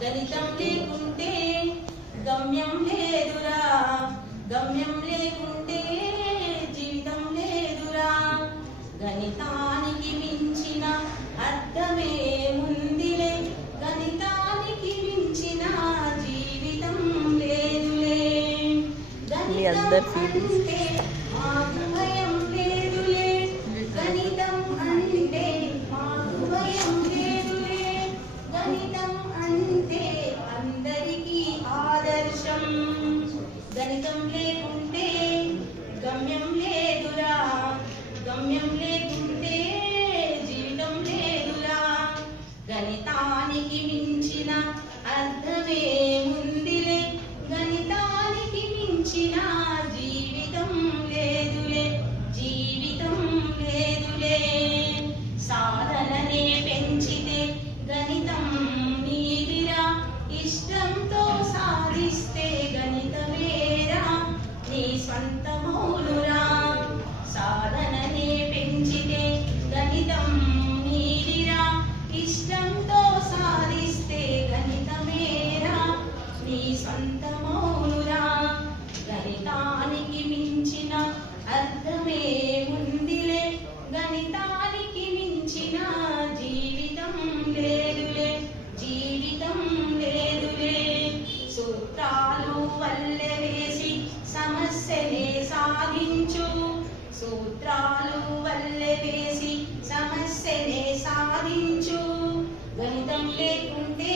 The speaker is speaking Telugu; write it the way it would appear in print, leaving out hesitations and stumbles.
గణితం లేకుంటే గమ్యం లేదురా, గమ్యం లేకుంటే జీవితం లేదురా. గణితానికి మించిన అర్థమే ముందిలే, గణితానికి మించిన జీవితం లేదులే. గణితం అంటే మాకు భయం లేదులే, గణితం అంటే మాకు భయం లేదులే. గణితం అంటే అందరికీ ఆదర్శం. గణితం లేకుంటే గమ్యం లేదురా, గమ్యం లేకుంటే జీవితం లేదురా. గణితానికి మించిన అర్థమే ముందిలే, గణితానికి మించిన జీవితం లేదులే, జీవితం లేదులే. సాధననే పెంచితే గణితం నీదిరా, ఇష్టంతో సాధిస్తే గణితమేరా నీ స్వంతమౌనురా. సాధననే పెంచితే గణితం నీదిరా, ఇష్టంతో సాధిస్తే గణితమేరా నీ స్వంతమౌనురా. గణితానికి మించిన అర్థమే ముందిలే, గణితానికి మించిన జీవితం లేదులే, జీవితం లేదులే. సూత్రాలు వల్లె వేసి సమస్యనే సాధించు, సూత్రాలు వల్లె వేసి సమస్యనే సాధించు. గణితం లేకుంటే